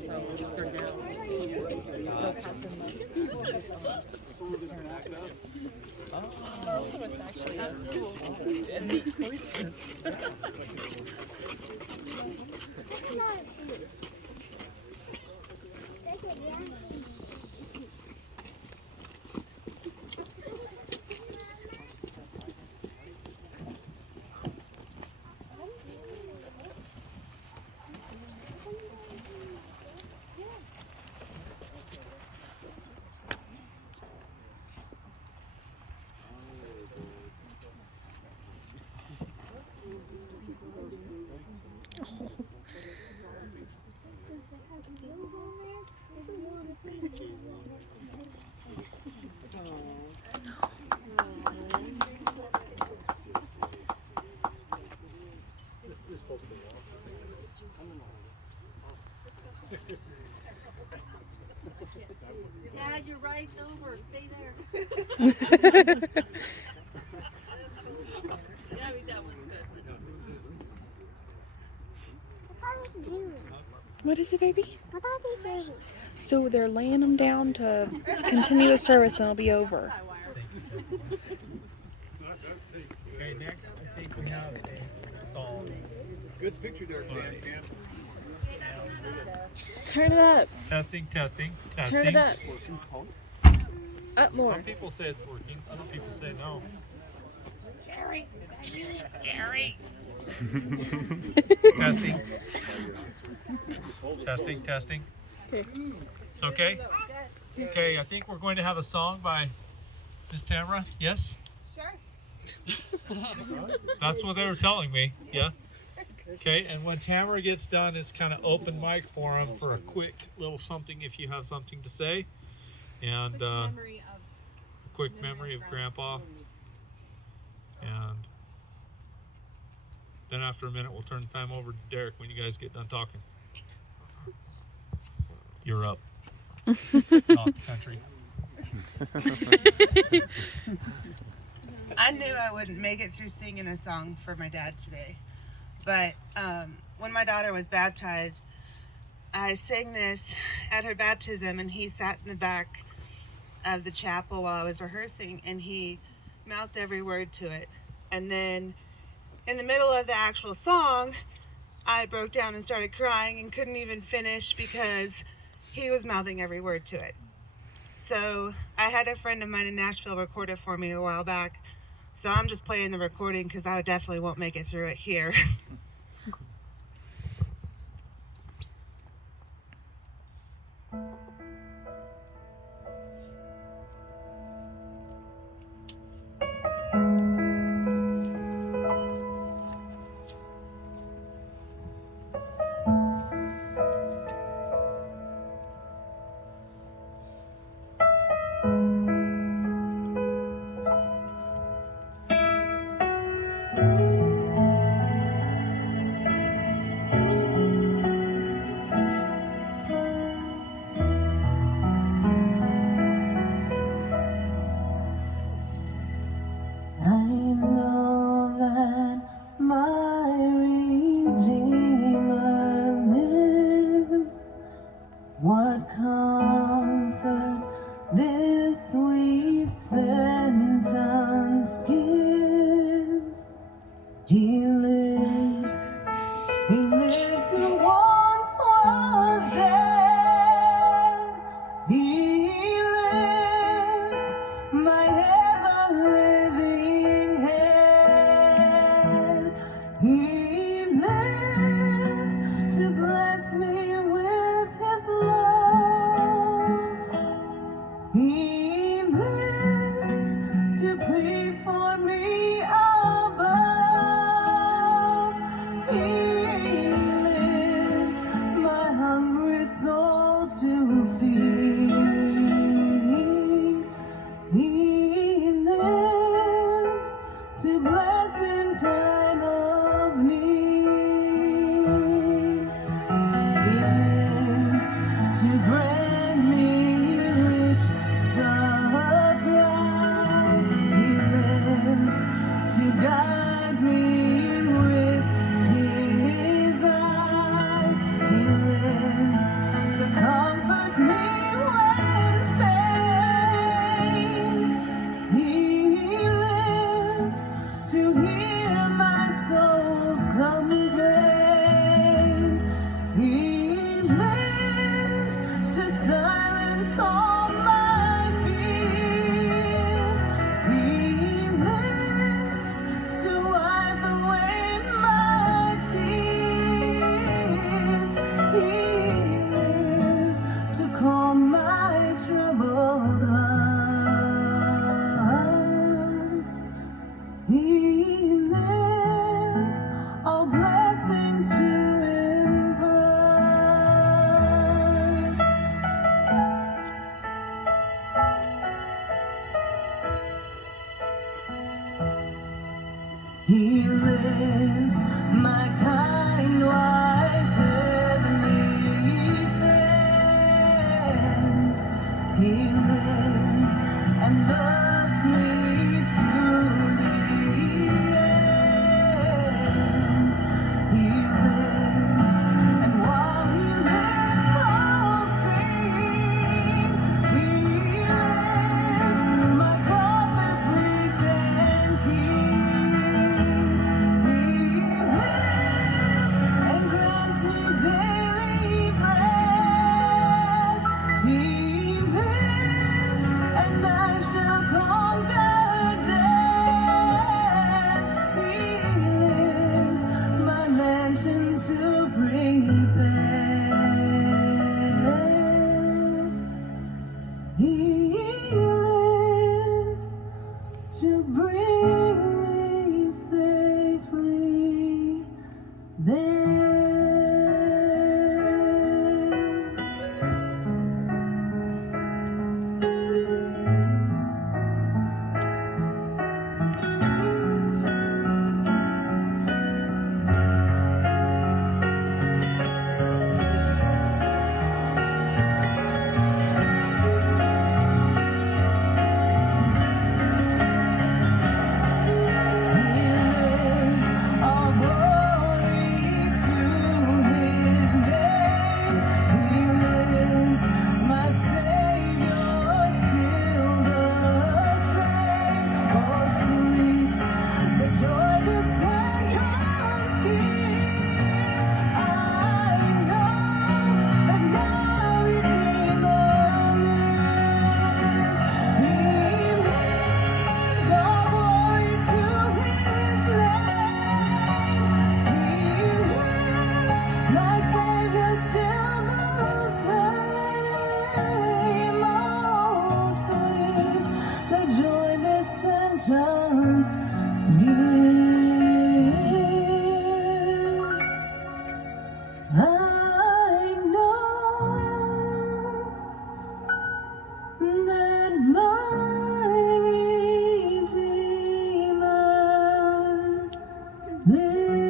So for now, so Captain so it's actually a neat coincidence. Dad, your ride's over. Stay there. Yeah, that was good. What is it, baby? What are they doing? So they're laying them down to continue the service and it'll be over. Okay, next I think we have a song. Good picture there, Cam. Turn it up. Testing, testing, testing. Turn it up. Up more. Some people say it's working, other people say no. Jerry, Jerry. Testing. Testing, testing. Okay. It's okay? Okay, I think we're going to have a song by Miss Tamara. Yes? Sure. That's what they were telling me. Yeah. Okay, and when Tamara gets done, it's kind of open mic for them for a quick little something if you have something to say. And a quick memory of Grandpa. And then after a minute, we'll turn the time over to Derek when you guys get done talking. You're up. Not the country. I knew I wouldn't make it through singing a song for my dad today. But when my daughter was baptized, I sang this at her baptism, and he sat in the back of the chapel while I was rehearsing, and he mouthed every word to it. And then in the middle of the actual song, I broke down and started crying and couldn't even finish because he was mouthing every word to it. So I had a friend of mine in Nashville record it for me a while back. So I'm just playing the recording because I definitely won't make it through it here. prepare. He lives to bring me safely there. All glory to his name. He lives, my Savior, still the same. Oh, sweet, the joy this entrance gives. I know that my Redeemer lives. He lives, all glory to his name. He lives, my Savior, still the same. Oh, sweet, the joy this sentence gives. I know that my Redeemer lives.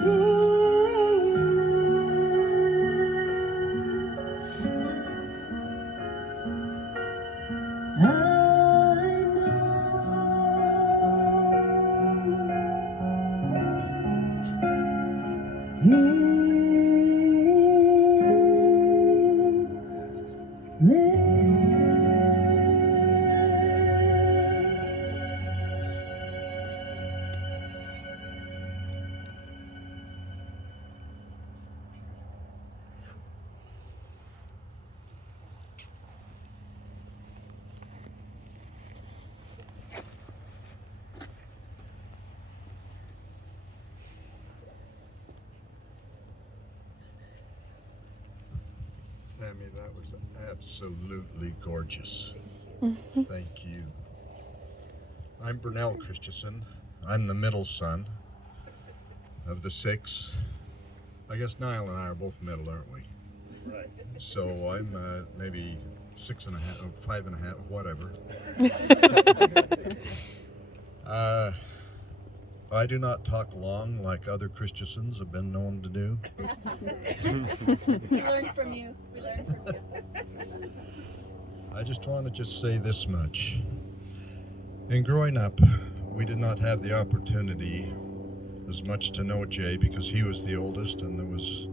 He lives. I know he lives. Sammy, that was absolutely gorgeous. Thank you. I'm Burnell Christensen. I'm the middle son of the six. I guess Niall and I are both middle, aren't we? Right. So I'm maybe 6.5, or 5.5, whatever. I do not talk long like other Christensens have been known to do. We learned from you. We learned from you. I just want to say this much. In growing up, we did not have the opportunity as much to know Jay because he was the oldest and there was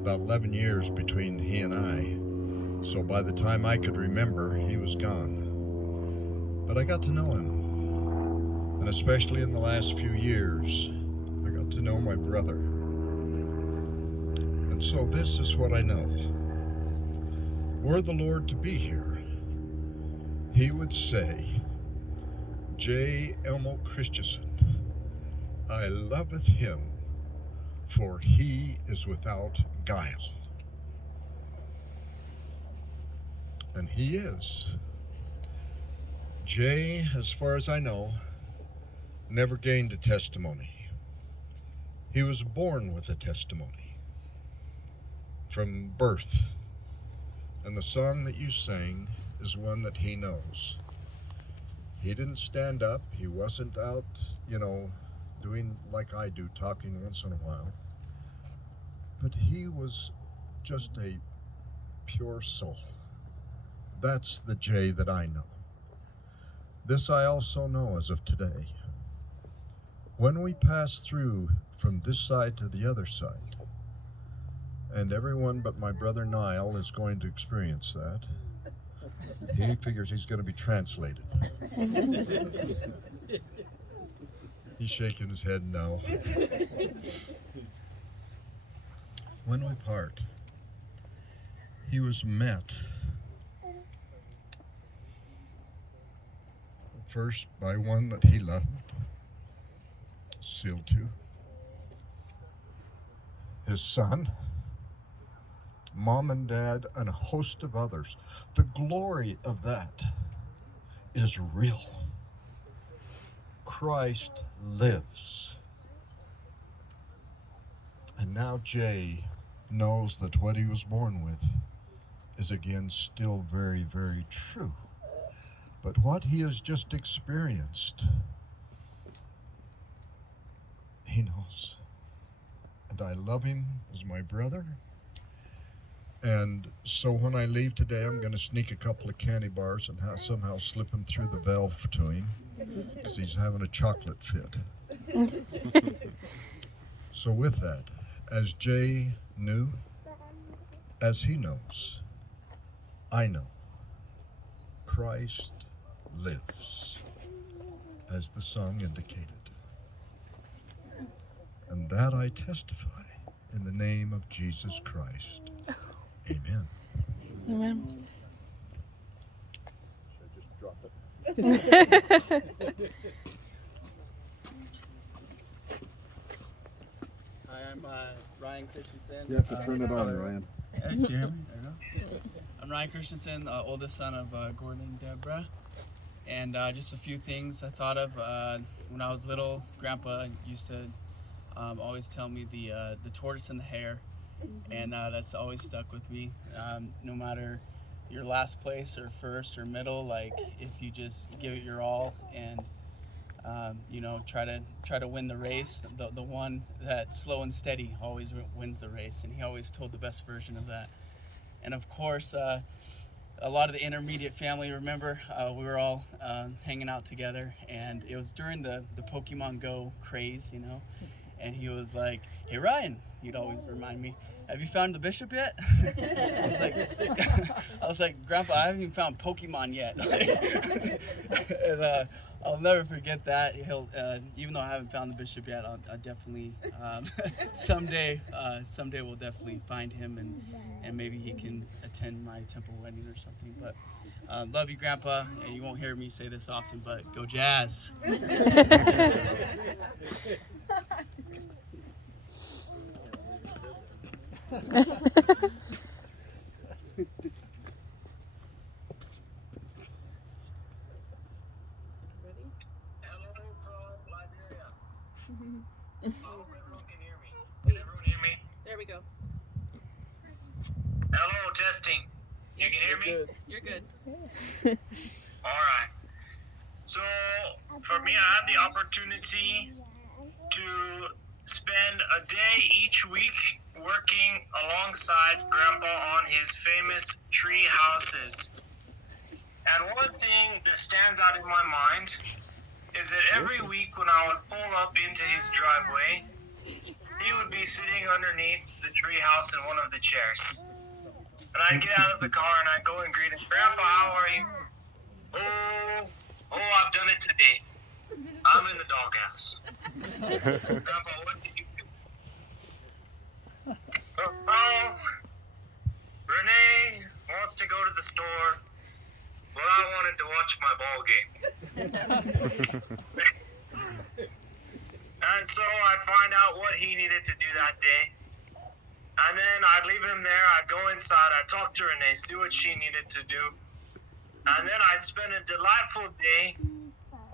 about 11 years between he and I. So by the time I could remember, he was gone. But I got to know him. And especially in the last few years, I got to know my brother. And so this is what I know. Were the Lord to be here, he would say, J. Elmo Christensen, I loveth him, for he is without guile. And he is. Jay, as far as I know, never gained a testimony. He was born with a testimony from birth. And the song that you sang is one that he knows. He didn't stand up. He wasn't out, doing like I do, talking once in a while. But he was just a pure soul. That's the Jay that I know. This I also know as of today. When we pass through from this side to the other side, and everyone but my brother Niall is going to experience that, he figures he's going to be translated. He's shaking his head no. When we part, he was met First, by one that he loved, sealed to his son, mom and dad, and a host of others. The glory of that is real. Christ lives. And now Jay knows that what he was born with is again still very, very true. But what he has just experienced, he knows. And I love him as my brother. And so when I leave today, I'm going to sneak a couple of candy bars and somehow slip them through the valve to him, because he's having a chocolate fit. So with that, as Jay knew, as he knows, I know, Christ lives, as the song indicated. And that I testify in the name of Jesus Christ. Amen. Amen. Should I just drop it? Hi, I'm Ryan Christensen. You have to turn it on, Ryan. Can you hear me? There you go. I'm Ryan Christensen, oldest son of Gordon and Deborah. And just a few things I thought of when I was little. Grandpa used to always tell me the tortoise and the hare, and that's always stuck with me. No matter your last place or first or middle, like if you just give it your all and you know, try to win the race, the one that's slow and steady always wins the race, and he always told the best version of that. And of course, a lot of the intermediate family, remember, we were all hanging out together, and it was during the Pokemon Go craze, you know, and he was like, "Hey Ryan," he'd always remind me, "Have you found the bishop yet?" I was like, "Grandpa, I haven't even found Pokemon yet." And I'll never forget that. He'll, even though I haven't found the bishop yet, I'll definitely someday we'll definitely find him, and maybe he can attend my temple wedding or something. But love you, Grandpa, and you won't hear me say this often, but go Jazz! There we go. Hello, testing. You can hear me? You're good. Alright. So, for me, I had the opportunity to spend a day each week working alongside Grandpa on his famous tree houses. And one thing that stands out in my mind is that every week when I would pull up into his driveway, he would be sitting underneath the tree house in one of the chairs. And I'd get out of the car and I'd go and greet him. "Grandpa, how are you?" Oh, I've done it today. I'm in the doghouse." "Grandpa, what did you do?" "Oh, Renee wants to go to the store. Well, I wanted to watch my ball game." And so I'd find out what he needed to do that day. And then I'd leave him there, I'd go inside, I'd talk to Renee, see what she needed to do. And then I'd spend a delightful day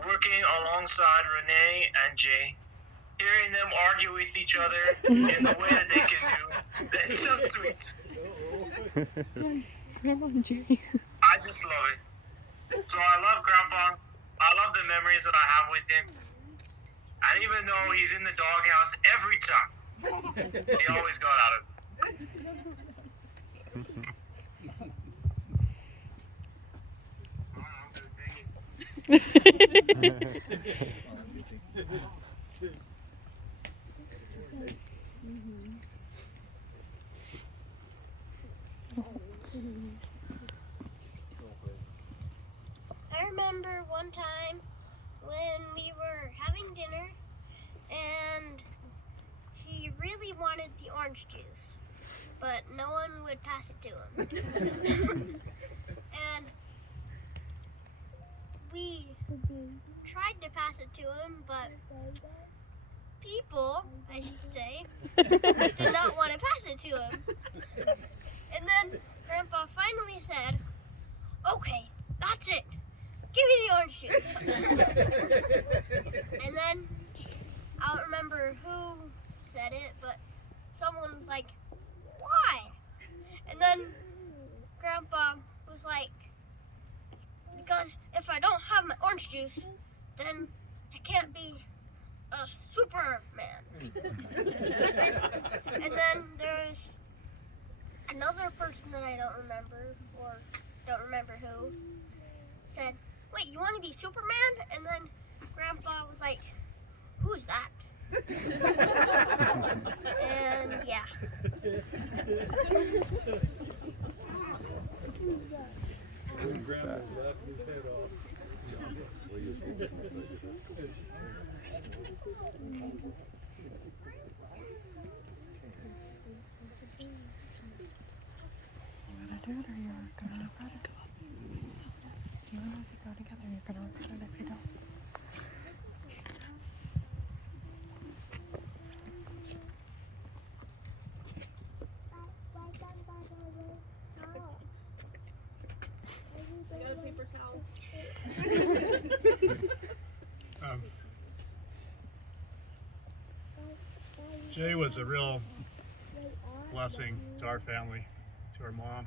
working alongside Renee and Jay, hearing them argue with each other in the way that they can do. It's so sweet. I just love it. So I love Grandpa. I love the memories that I have with him. And even though he's in the doghouse every time, he always got out of it. I remember one time when we were having dinner and he really wanted the orange juice, but no one would pass it to him. And we tried to pass it to him, but people, I should say, did not want to pass it to him. And then Grandpa finally said, "Okay, that's it. Give me the orange juice." And then, I don't remember who said it, but someone was like, "Why?" And then Grandpa was like, "Because if I don't have my orange juice, then I can't be a Superman." And then there's another person that I don't remember, or don't remember who, said, "Wait, you want to be Superman?" And then Grandpa was like, "Who's that?" And yeah. Do it, or you're gonna regret it. You and Rosie go together, you're gonna regret it if you don't. I got a paper towel. Jay was a real blessing to our family, to our mom.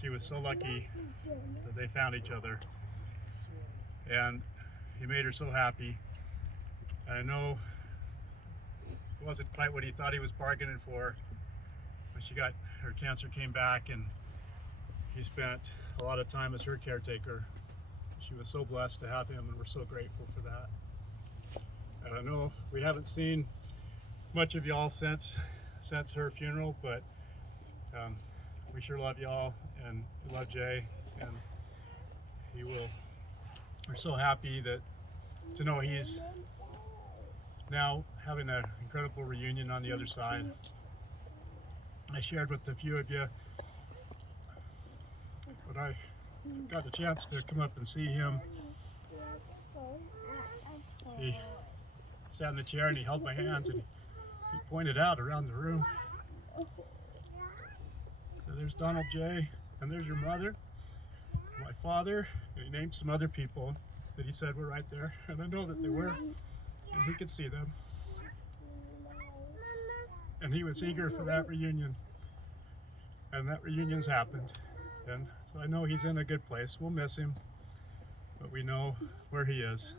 She was so lucky that they found each other, and he made her so happy. And I know it wasn't quite what he thought he was bargaining for when her cancer came back, and he spent a lot of time as her caretaker. She was so blessed to have him, and we're so grateful for that. And I know we haven't seen much of y'all since her funeral, but we sure love y'all, and we love Jay, and we're so happy to know he's now having an incredible reunion on the other side. I shared with a few of you when I got the chance to come up and see him. He sat in the chair and he held my hands and he pointed out around the room. So there's Donald J, and there's your mother, my father, and he named some other people that he said were right there, and I know that they were, and he could see them. And he was eager for that reunion, and that reunion's happened, and so I know he's in a good place. We'll miss him, but we know where he is,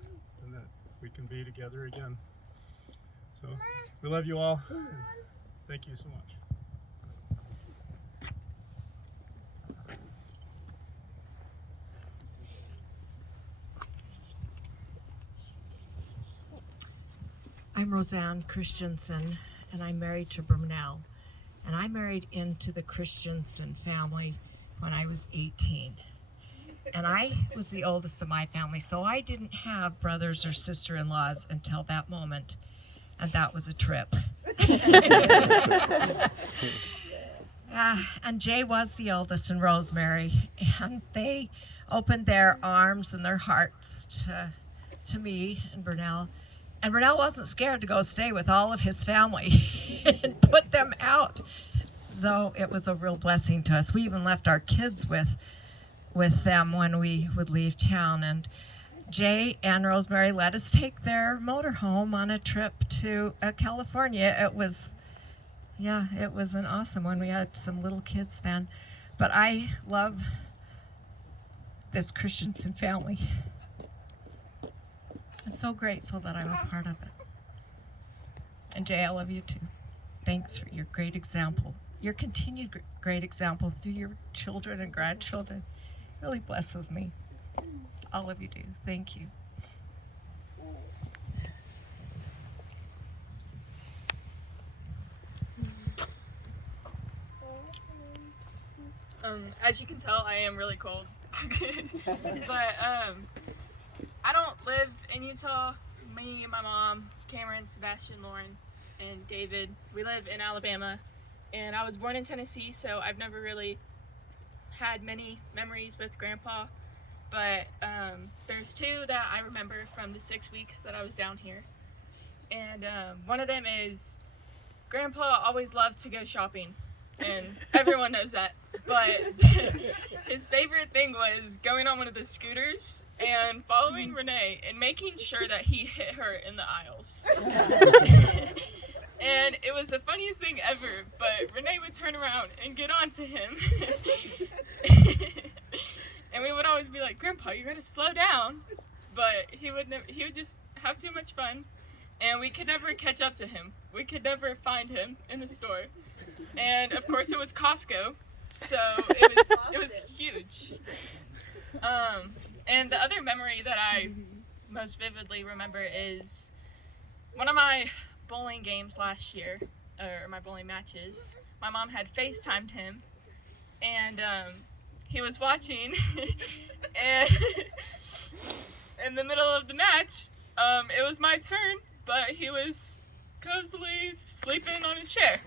and that we can be together again. So we love you all, and thank you so much. I'm Roseanne Christensen, and I'm married to Brunel. And I married into the Christensen family when I was 18. And I was the oldest of my family, so I didn't have brothers or sister-in-laws until that moment, and that was a trip. And Jay was the oldest, and Rosemary, and they opened their arms and their hearts to me and Brunel. And Brunel wasn't scared to go stay with all of his family and put them out, though it was a real blessing to us. We even left our kids with them when we would leave town. And Jay and Rosemary let us take their motorhome on a trip to California. It was an awesome one. We had some little kids then. But I love this Christensen family. I'm so grateful that I'm a part of it. And Jay, I love you too. Thanks for your great example. Your continued great example through your children and grandchildren really blesses me. All of you do. Thank you. As you can tell, I am really cold. But I don't live in Utah. Me and my mom, Cameron, Sebastian, Lauren, and David, we live in Alabama. And I was born in Tennessee, so I've never really had many memories with Grandpa. but there's two that I remember from the 6 weeks that I was down here. And one of them is Grandpa always loved to go shopping, and everyone knows that. But his favorite thing was going on one of the scooters and following Renee and making sure that he hit her in the aisles. And it was the funniest thing ever, but Renee would turn around and get on to him. And we would always be like, Grandpa, you gotta slow down. But he would just have too much fun, and we could never catch up to him. We could never find him in the store. And of course it was Costco, so it was huge. And the other memory that I most vividly remember is one of my bowling games last year, or my bowling matches. My mom had FaceTimed him, and he was watching, and in the middle of the match, it was my turn, but he was cozily sleeping on his chair.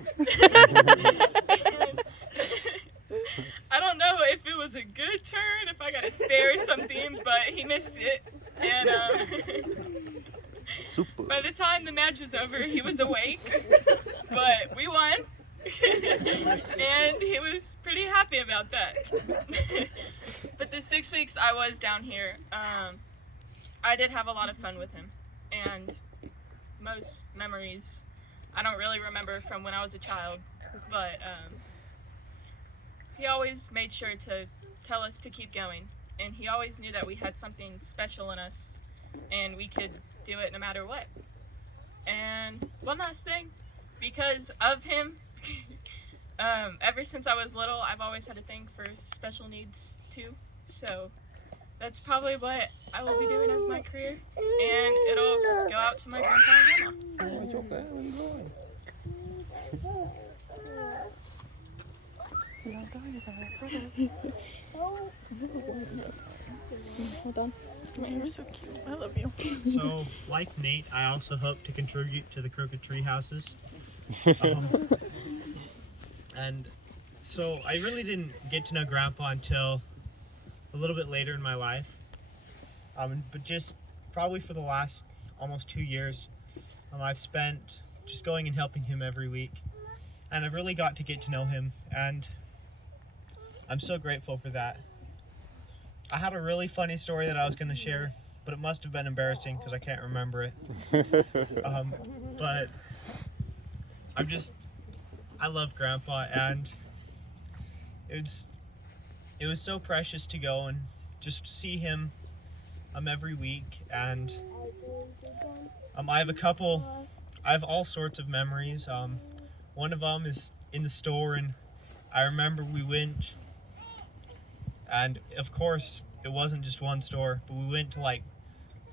I don't know if it was a good turn, if I got a spare or something, but he missed it. And by the time the match was over, he was awake, but we won. And he was pretty happy about that. But the 6 weeks I was down here, I did have a lot of fun with him. And most memories I don't really remember from when I was a child, but he always made sure to tell us to keep going, and he always knew that we had something special in us and we could do it no matter what. And one last thing, because of him, ever since I was little, I've always had a thing for special needs too, so that's probably what I will be doing as my career, and it'll go out to my grandpa and grandma. Oh, it's okay. Where are you going? Hold on. You're so cute. I love you. So, like Nate, I also hope to contribute to the Crooked Tree Houses. And so I really didn't get to know Grandpa until a little bit later in my life. But just probably for the last almost 2 years, I've spent just going and helping him every week. And I've really got to get to know him, and I'm so grateful for that. I had a really funny story that I was going to share, but it must have been embarrassing because I can't remember it. But I love Grandpa, and it was so precious to go and just see him every week. And I have all sorts of memories. One of them is in the store, and I remember we went, and of course it wasn't just one store, but we went to like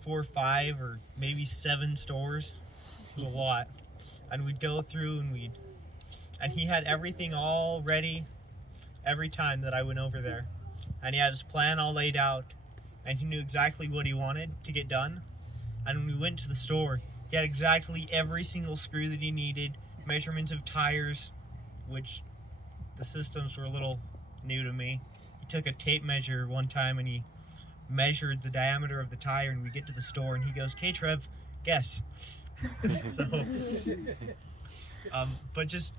4 or 5 or maybe 7 stores. It was a lot. And we'd go through and he had everything all ready every time that I went over there. And he had his plan all laid out, and he knew exactly what he wanted to get done. And when we went to the store, he had exactly every single screw that he needed, measurements of tires, which the systems were a little new to me. He took a tape measure one time and he measured the diameter of the tire, and we get to the store and he goes, "Okay, Trev, guess." But just,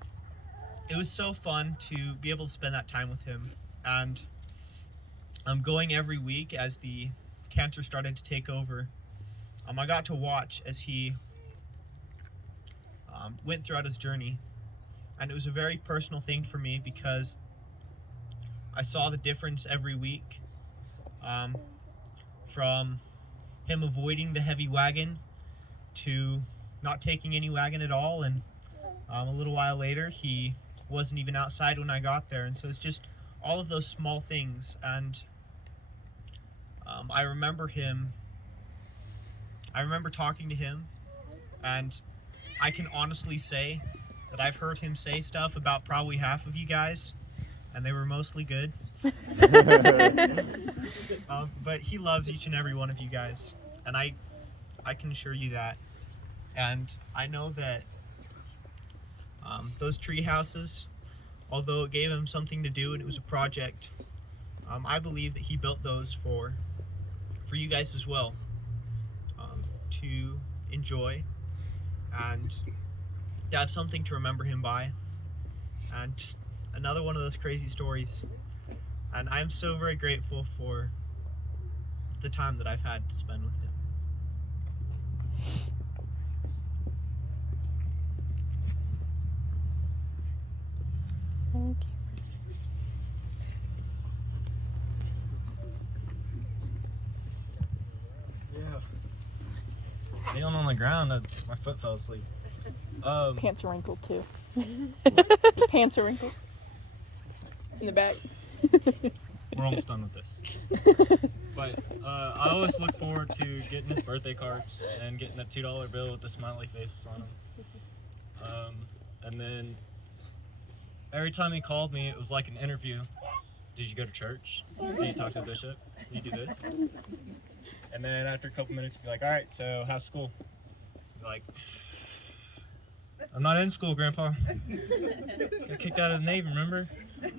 it was so fun to be able to spend that time with him. And I'm going every week as the cancer started to take over. I got to watch as he went throughout his journey, and it was a very personal thing for me because I saw the difference every week, from him avoiding the heavy wagon to not taking any wagon at all, and a little while later he wasn't even outside when I got there. And so it's just all of those small things. And I remember talking to him, and I can honestly say that I've heard him say stuff about probably half of you guys, and they were mostly good. But he loves each and every one of you guys, and I can assure you that. And I know that those tree houses, although it gave him something to do and it was a project, I believe that he built those for for you guys as well to enjoy and to have something to remember him by. And just another one of those crazy stories. And I'm so very grateful for the time that I've had to spend with him. Okay. Yeah. Kneeling on the ground, my foot fell asleep. Pants are wrinkled too. Pants are wrinkled. In the back. We're almost done with this. But I always look forward to getting his birthday cards and getting a $2 bill with the smiley faces on them. And then every time he called me, it was like an interview. Did you go to church? Did you talk to the bishop? Did you do this? And then after a couple minutes, he'd be like, all right, so how's school? I'd be like, I'm not in school, Grandpa. Got kicked out of the Navy, remember?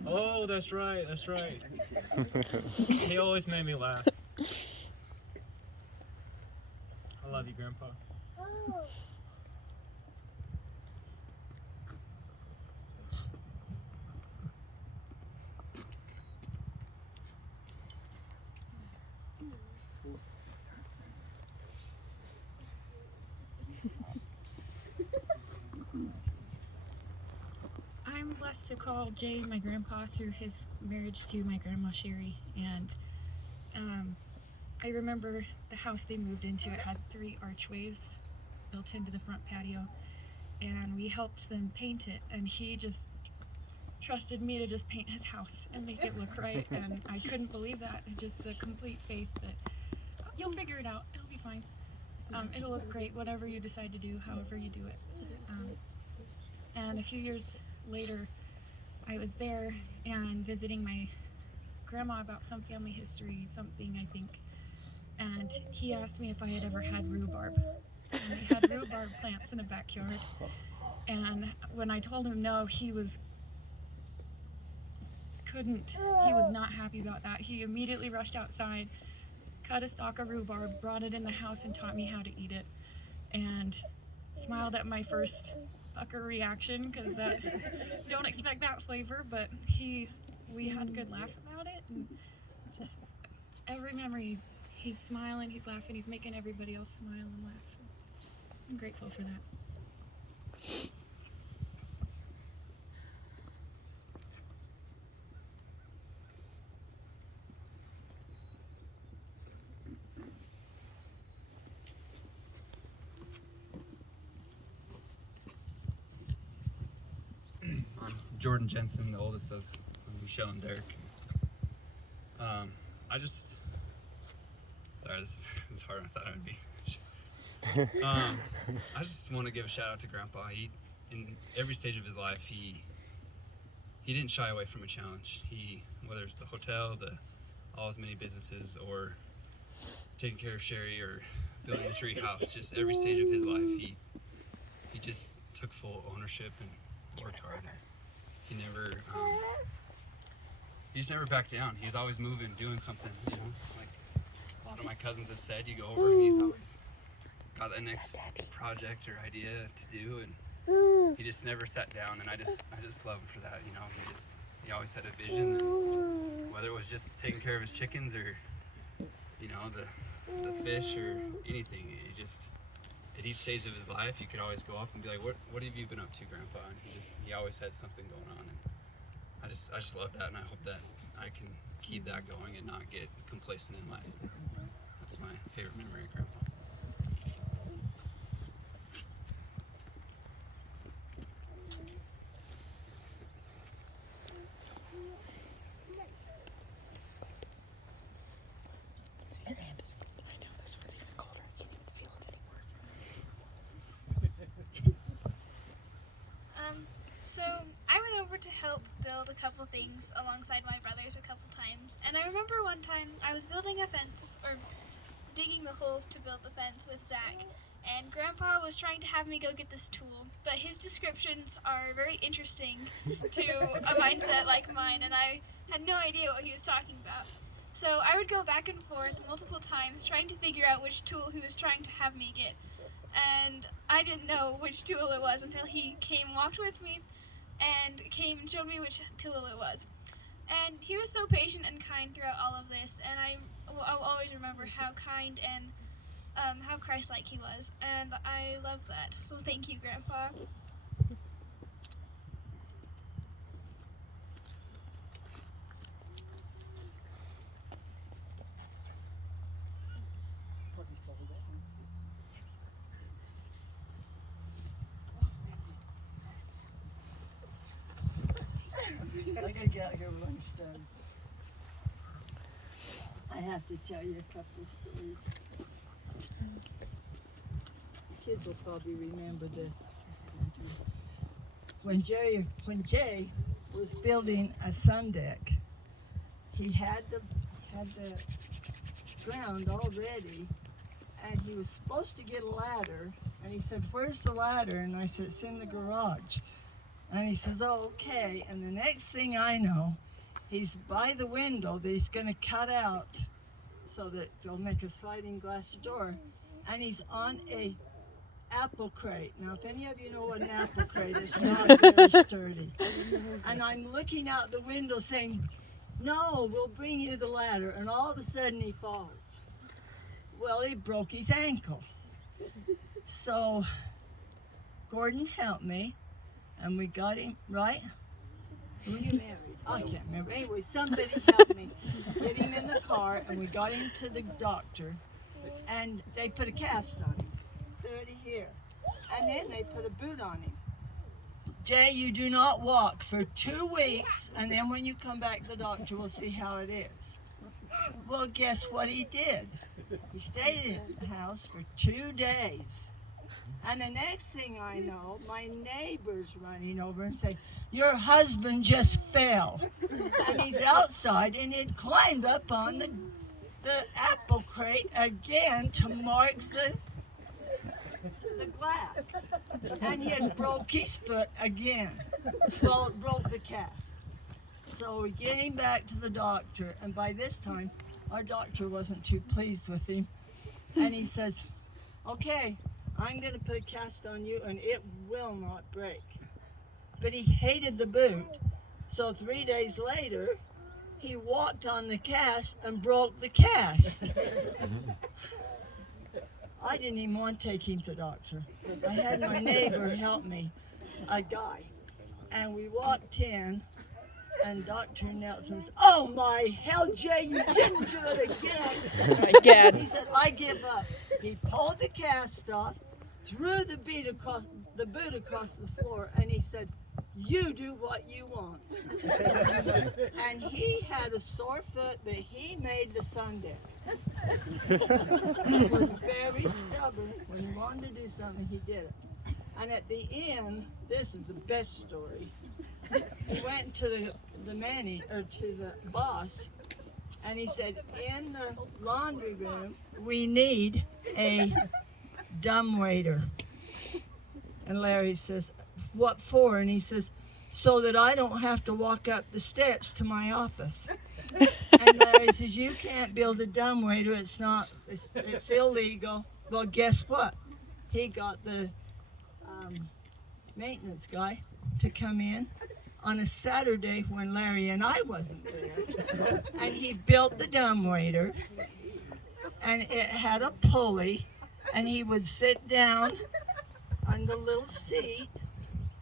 Oh, that's right, that's right. He always made me laugh. I love you, Grandpa. I'm blessed to call Jay my grandpa through his marriage to my grandma Sherry, and I remember the house they moved into. It had 3 archways built into the front patio, and we helped them paint it, and he just trusted me to just paint his house and make it look right, and I couldn't believe that. Just the complete faith that you'll figure it out, it'll be fine. It'll look great, whatever you decide to do, however you do it. And a few years later, I was there and visiting my grandma about some family history, something I think, and he asked me if I had ever had rhubarb. And we had rhubarb plants in a backyard, and when I told him no, he was not happy about that. He immediately rushed outside, cut a stalk of rhubarb, brought it in the house and taught me how to eat it, and smiled at my first pucker reaction, because don't expect that flavor, but we had a good laugh about it, and just every memory, he's smiling, he's laughing, he's making everybody else smile and laugh. I'm grateful for that. I'm Jordan Jensen, the oldest of Michelle and Derek. Sorry, this is harder than I thought it would be. I just want to give a shout out to Grandpa. In every stage of his life, he didn't shy away from a challenge. Whether it's the hotel, all his many businesses, or taking care of Sherry, or building a tree house, just every stage of his life, he just took full ownership and worked hard. He just never backed down. He's always moving, doing something, you know. Like a lot of my cousins have said, you go over and he's always got the next project or idea to do, and he just never sat down, and I just love him for that, you know. He always had a vision, and whether it was just taking care of his chickens or, you know, the fish or anything, at each stage of his life, you could always go up and be like, what have you been up to, Grandpa? And he always had something going on, and I just love that, and I hope that I can keep that going and not get complacent in life. That's my favorite memory of Grandpa. Your hand is cold. I know, this one's even colder. I can't even feel it anymore. So I went over to help build a couple things alongside my brothers a couple times, and I remember one time I was building a fence, or digging the holes to build the fence with Zach, and Grandpa was trying to have me go get this tool, but his descriptions are very interesting to a mindset like mine, and I had no idea what he was talking about. So I would go back and forth multiple times trying to figure out which tool he was trying to have me get. And I didn't know which tool it was until he came, walked with me, and came and showed me which tool it was. And he was so patient and kind throughout all of this, and I'll always remember how kind and how Christ-like he was, and I love that. So thank you, Grandpa. I gotta get out here when I'm done. I have to tell you a couple of stories. Kids will probably remember this. When Jay was building a sun deck, he had the ground all ready, and he was supposed to get a ladder, and he said, "Where's the ladder?" And I said, "It's in the garage." And he says, "Oh, okay." And the next thing I know, he's by the window that he's going to cut out so that they'll make a sliding glass door. And he's on a apple crate. Now, if any of you know what an apple crate is, it's not very sturdy. And I'm looking out the window saying, "No, we'll bring you the ladder." And all of a sudden he falls. Well, he broke his ankle. So Gordon helped me. And we got him, right? Who you married? I can't remember. Anyway, somebody helped me get him in the car, and we got him to the doctor. And they put a cast on him, 30 here. And then they put a boot on him. Jay, you do not walk for 2 weeks, and then when you come back, the doctor will see how it is. Well, guess what he did? He stayed in the house for 2 days. And the next thing I know, my neighbor's running over and saying, "Your husband just fell." And he's outside, and he'd climbed up on the apple crate again to mark the glass. And he had broke his foot again. Well, it broke the cast. So we get him back to the doctor, and by this time, our doctor wasn't too pleased with him. And he says, "Okay, I'm going to put a cast on you, and it will not break." But he hated the boot. So 3 days later, he walked on the cast and broke the cast. I didn't even want to take him to the doctor. I had my neighbor help me, a guy. And we walked in, and Dr. Nelson says, "Oh my hell, Jay, you didn't do it again." My dad. He said, "I give up." He pulled the cast off, threw the boot across the floor, and he said, "You do what you want." And he had a sore foot, but he made the sun deck. He was very stubborn. When he wanted to do something, he did it. And at the end, this is the best story. He went to the boss, and he said, "In the laundry room, we need a dumbwaiter." And Larry says, "What for?" And he says, "So that I don't have to walk up the steps to my office." And Larry says, "You can't build a dumbwaiter. It's illegal." Well, guess what? He got the maintenance guy to come in on a Saturday when Larry and I wasn't there. And he built the dumbwaiter, and it had a pulley, and he would sit down on the little seat,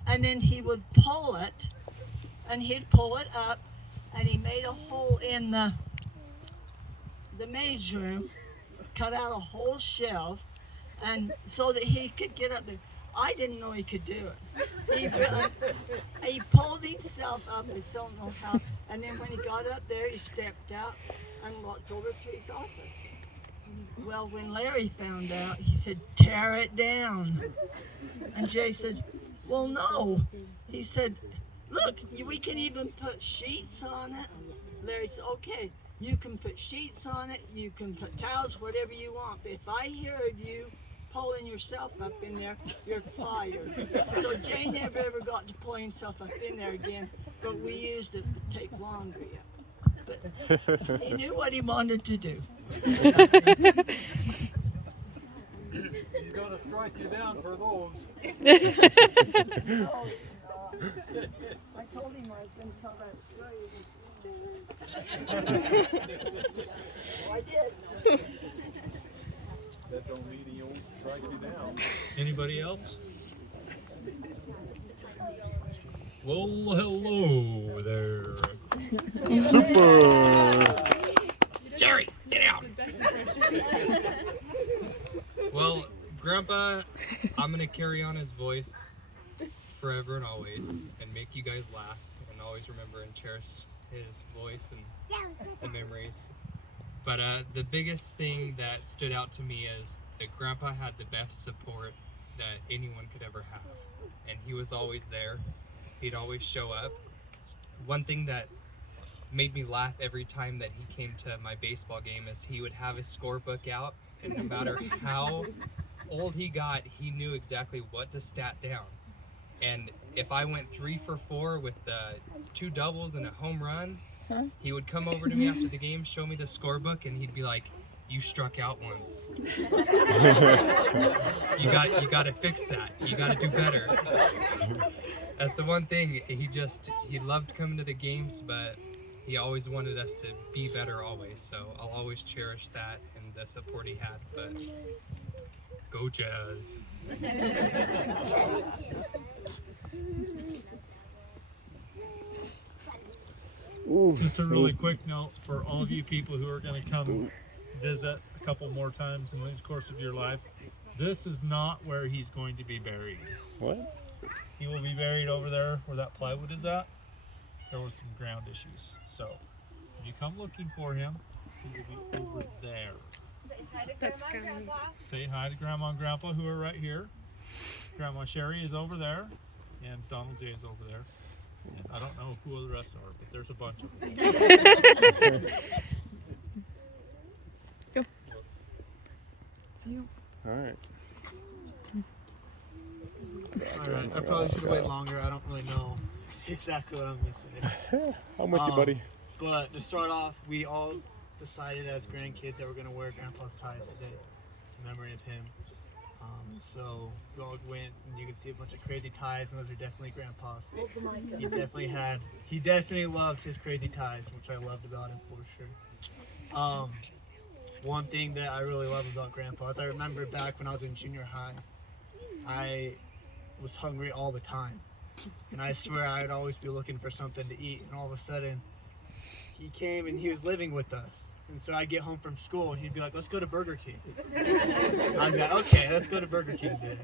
and then he would pull it, and he'd pull it up, and he made a hole in the maid's room, cut out a whole shelf, and so that he could get up there. I didn't know he could do it. He pulled himself up, I don't know how, and then when he got up there, he stepped out and walked over to his office. Well, when Larry found out, he said, "Tear it down." And Jay said, "Well, no." He said, "Look, we can even put sheets on it." Larry said, "Okay, you can put sheets on it, you can put towels, whatever you want, but if I hear of you pulling yourself up in there, you're fired." So Jay never ever got to pull himself up in there again, but we used it to take laundry up. it. He knew what he wanted to do. He's gonna strike you down for those. No, I told him I was going to tell that story. Well, I did. That don't mean he won't strike you down. Anybody else? Well, hello there. Super. Jerry, sit down. Well, Grandpa, I'm gonna carry on his voice forever and always, and make you guys laugh, and always remember and cherish his voice and the memories. But the biggest thing that stood out to me is that Grandpa had the best support that anyone could ever have, and he was always there. He'd always show up. One thing that made me laugh every time that he came to my baseball game is he would have his scorebook out, and no matter how old he got, he knew exactly what to stat down. And if I went 3 for 4 with 2 doubles and a home run, he would come over to me after the game, show me the scorebook, and he'd be like, "You struck out once. You got to fix that. You got to do better." That's the one thing. He loved coming to the games, but he always wanted us to be better always. So I'll always cherish that and the support he had. But go Jazz. Just a really quick note for all of you people who are going to come visit a couple more times in the course of your life. This is not where he's going to be buried. What? He will be buried over there where that plywood is at. There was some ground issues. So if you come looking for him, he will be over there. Say hi to Grandma and Grandpa who are right here. Grandma Sherry is over there, and Donald J is over there. And I don't know who the rest are, but there's a bunch of them. Go. See you. All right. Alright, I probably should wait longer. I don't really know exactly what I'm going to say. I'm with you, buddy. But to start off, we all decided as grandkids that we're going to wear Grandpa's ties today in memory of him. So we all went, and you can see a bunch of crazy ties, and those are definitely Grandpa's. He definitely loves his crazy ties, which I loved about him for sure. One thing that I really love about Grandpa is I remember back when I was in junior high, I was hungry all the time, and I swear I'd always be looking for something to eat, and all of a sudden he came and he was living with us, and so I'd get home from school and he'd be like, "Let's go to Burger King." I'd be like, "Okay, let's go to Burger King today."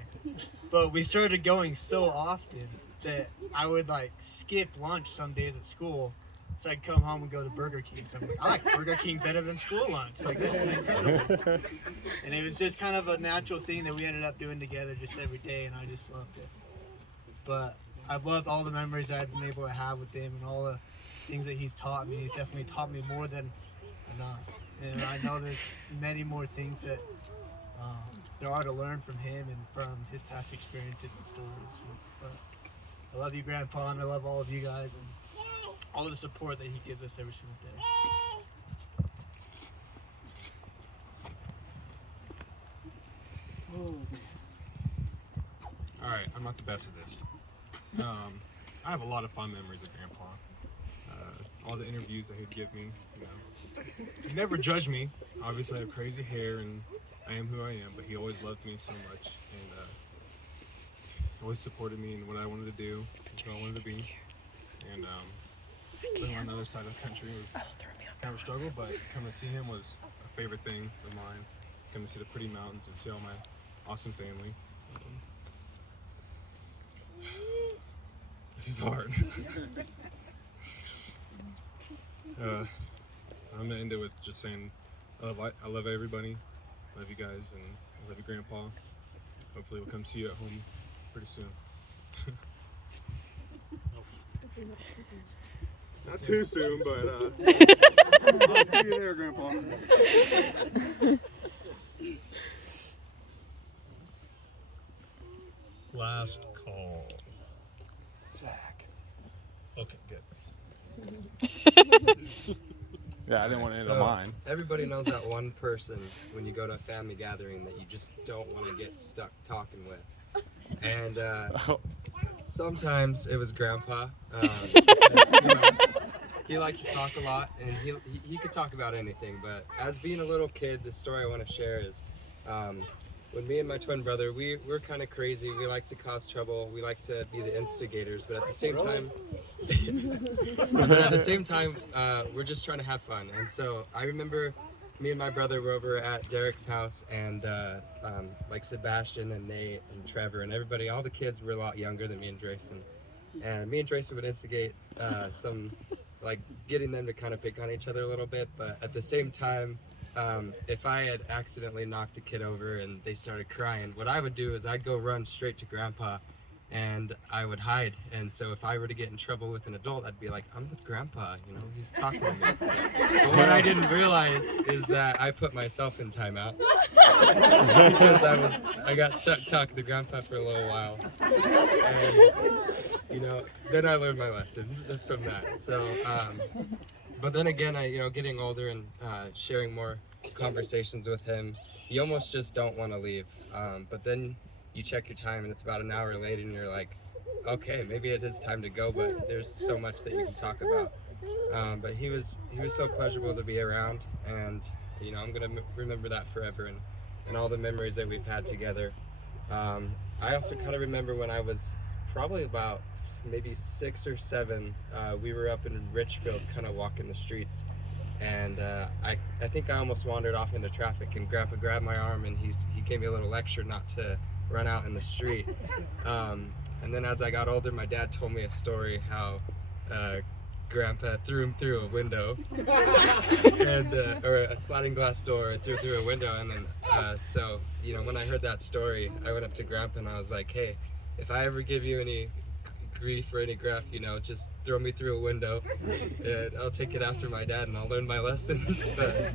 But we started going so often that I would like skip lunch some days at school, so I'd come home and go to Burger King. So I'm like, I like Burger King better than school lunch. Like, this is incredible. And it was just kind of a natural thing that we ended up doing together just every day, and I just loved it. But I've loved all the memories I've been able to have with him and all the things that he's taught me. He's definitely taught me more than enough. And I know there's many more things that there are to learn from him and from his past experiences and stories. But I love you, Grandpa, and I love all of you guys and all the support that he gives us every single day. Alright, I'm not the best at this. I have a lot of fond memories of Grandpa. All the interviews that he'd give me, he never judged me. Obviously I have crazy hair and I am who I am, but he always loved me so much and always supported me in what I wanted to do, who I wanted to be. And living on the other side of the country was kind of a struggle, but coming to see him was a favorite thing of mine. Coming to see the pretty mountains and see all my awesome family. This is hard. I'm gonna end it with just saying I love everybody, I love you guys, and I love you, Grandpa. Hopefully we'll come see you at home pretty soon. Not too soon, but I'll see you there, Grandpa. Last call. Zach. Okay, good. Yeah, I didn't want to end So, on mine. Everybody knows that one person when you go to a family gathering that you just don't want to get stuck talking with. And sometimes it was Grandpa. You know, he liked to talk a lot, and he could talk about anything. But as being a little kid, the story I want to share is when me and my twin brother, we're kind of crazy. We like to cause trouble. We like to be the instigators, but at the same time, we're just trying to have fun. And so I remember me and my brother were over at Derek's house, and like Sebastian and Nate and Trevor and everybody, all the kids were a lot younger than me and Drayson. And me and Drayson would instigate some, like getting them to kind of pick on each other a little bit, but at the same time, if I had accidentally knocked a kid over and they started crying, what I would do is I'd go run straight to Grandpa and I would hide. And so if I were to get in trouble with an adult, I'd be like, I'm with Grandpa, you know, he's talking to me. But what I didn't realize is that I put myself in timeout because I got stuck talking to Grandpa for a little while. And, you know, then I learned my lessons from that. So, but then again, getting older and sharing more conversations with him, you almost just don't want to leave. But then you check your time and it's about an hour late and you're like, okay, maybe it is time to go, but there's so much that you can talk about. But he was so pleasurable to be around, and you know, I'm gonna remember that forever, and all the memories that we've had together. I also kind of remember when I was probably about maybe 6 or 7, we were up in Richfield kind of walking the streets, and I think I almost wandered off into traffic, and Grandpa grabbed my arm and he gave me a little lecture not to run out in the street. And then as I got older, my dad told me a story how Grandpa threw him through a window and or a sliding glass door, threw through a window, and then so you know, when I heard that story, I went up to Grandpa and I was like, hey, if I ever give you any grief or any grief, you know, just throw me through a window and I'll take it after my dad and I'll learn my lesson. But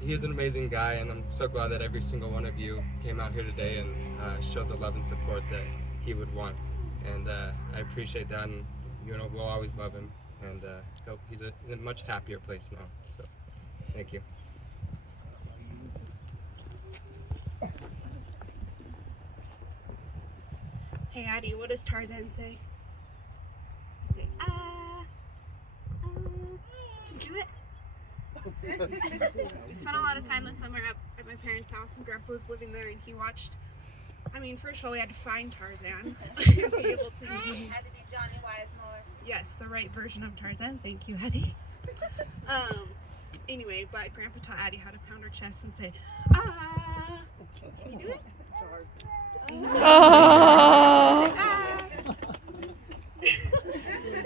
he's an amazing guy, and I'm so glad that every single one of you came out here today and showed the love and support that he would want, and I appreciate that, and you know, we'll always love him, and hope he's in a much happier place now. So thank you. Hey Addie, what does Tarzan say? You say, do it. We spent a lot of time this summer up at my parents' house, and Grandpa was living there, and he watched. I mean, first of all, we had to find Tarzan. Be able to, Had to be Johnny Weissmuller. yes, the right version of Tarzan. Thank you, Addie. Anyway, but Grandpa taught Addie how to pound her chest and say, Can you do it?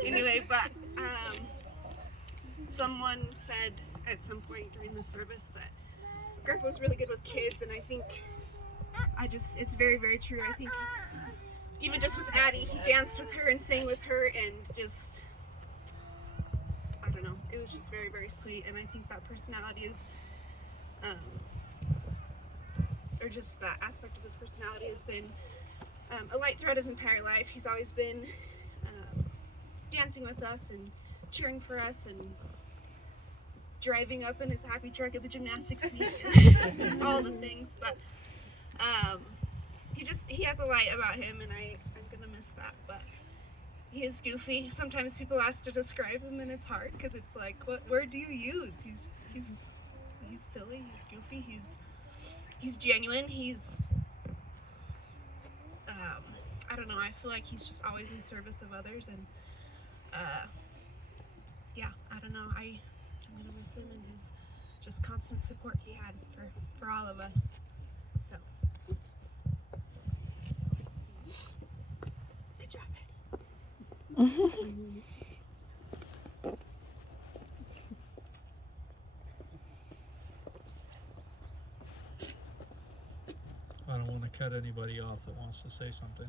Anyway, but someone said at some point during the service that Grandpa was really good with kids, and I think it's very, very true. I think even just with Addie, he danced with her and sang with her, and just, I don't know, it was just very, very sweet. And I think that personality is or just that aspect of his personality has been a light thread his entire life. He's always been dancing with us and cheering for us and driving up in his happy truck at the gymnastics meet and all the things. But he has a light about him, and I'm gonna miss that. But he is goofy. Sometimes people ask to describe him, and it's hard because it's like, what word do you use? He's silly. He's goofy. He's genuine. He's I don't know. I feel like he's just always in service of others, and yeah, I don't know. I'm gonna miss him and his just constant support he had for all of us. So good job, Eddie. I don't want to cut anybody off that wants to say something.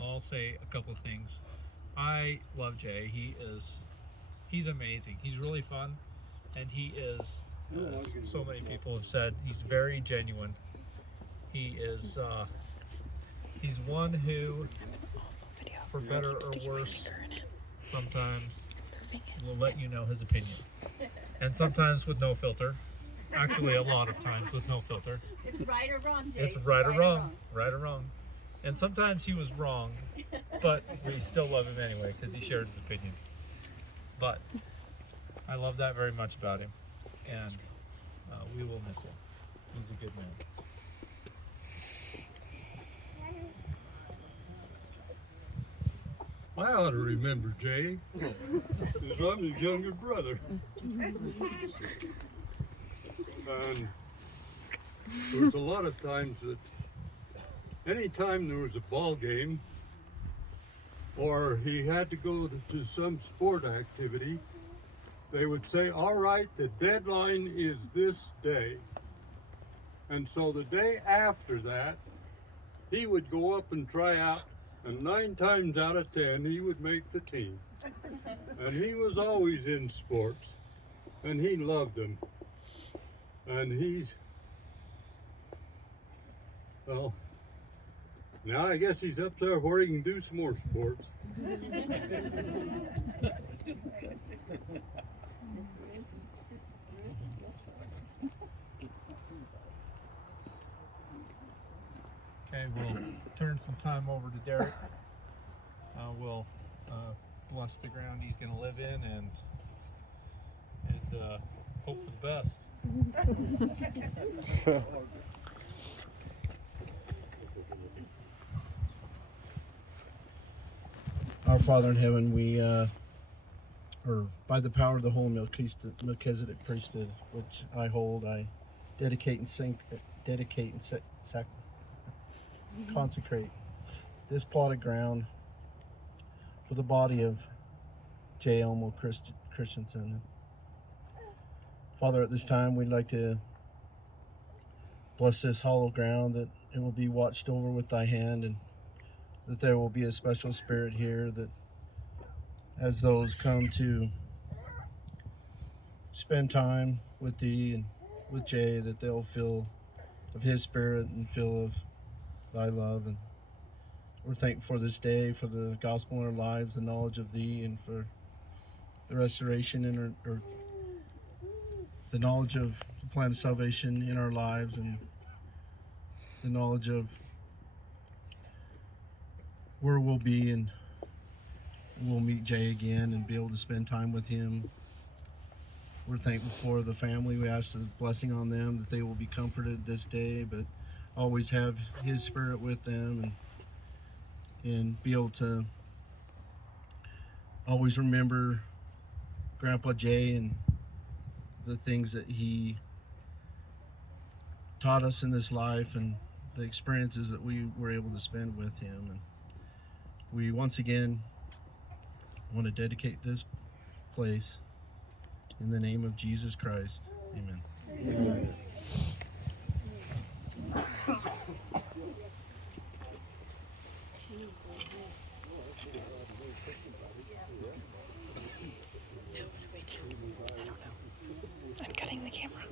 I'll say a couple of things. I love Jay. He's amazing. He's really fun, and he is, as so many people have said, he's very genuine. He is, he's one who for better or worse, sometimes will let you know his opinion. And sometimes with no filter. Actually, a lot of times with no filter. It's right or wrong, Jay. It's right or wrong. Right or wrong. And sometimes he was wrong, but we still love him anyway because he shared his opinion. But I love that very much about him, and we will miss him. He's a good man. I ought to remember Jay, because I'm his younger brother. And there was a lot of times that anytime there was a ball game or he had to go to some sport activity, they would say, all right, the deadline is this day. And so the day after that, he would go up and try out, and 9 times out of 10, he would make the team. And he was always in sports, and he loved them. And well, now I guess he's up there where he can do some more sports. Okay, we'll turn some time over to Derek. We'll bless the ground he's going to live in and hope for the best. Our Father in heaven, we or by the power of the Holy Melchizedek priesthood, which I hold, I dedicate and consecrate this plot of ground for the body of J. Elmo Christensen. Father, at this time, we'd like to bless this hollow ground, that it will be watched over with thy hand, and that there will be a special spirit here, that as those come to spend time with thee and with Jay, that they'll feel of his spirit and feel of thy love. And we're thankful for this day, for the gospel in our lives, the knowledge of thee, and for the restoration in or the knowledge of the plan of salvation in our lives, and the knowledge of where we'll be, and we'll meet Jay again and be able to spend time with him. We're thankful for the family. We ask the blessing on them, that they will be comforted this day, but always have his spirit with them, and be able to always remember Grandpa Jay and the things that he taught us in this life, and the experiences that we were able to spend with him. And we once again want to dedicate this place in the name of Jesus Christ. Amen. Amen. I'm cutting the camera.